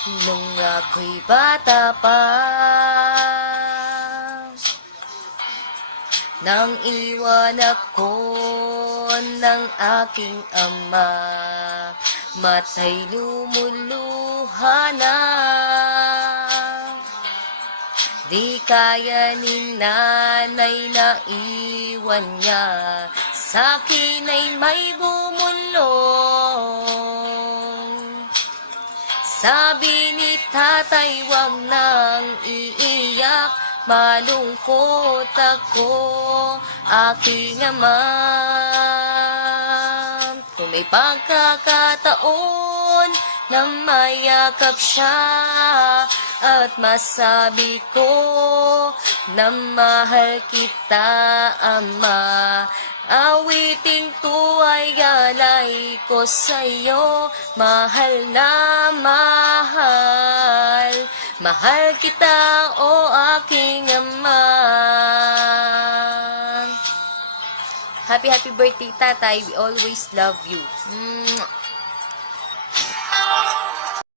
Nung ako'y bata pa, nang iwan ako ng aking ama, mata'y lumuluha na. Di kaya ni nanay na iwan niya, sa'kin ay may bumulong. Sabi ni tatay, wag nang iiyak, malungkot ako, aking ama. Kung may pagkakataon na mayakap siya at masabi ko na mahal kita, ama, awitin ko ay alay ko sa'yo, mahal na mahal, mahal kita o aking ama. Happy birthday, tatay. We always love you.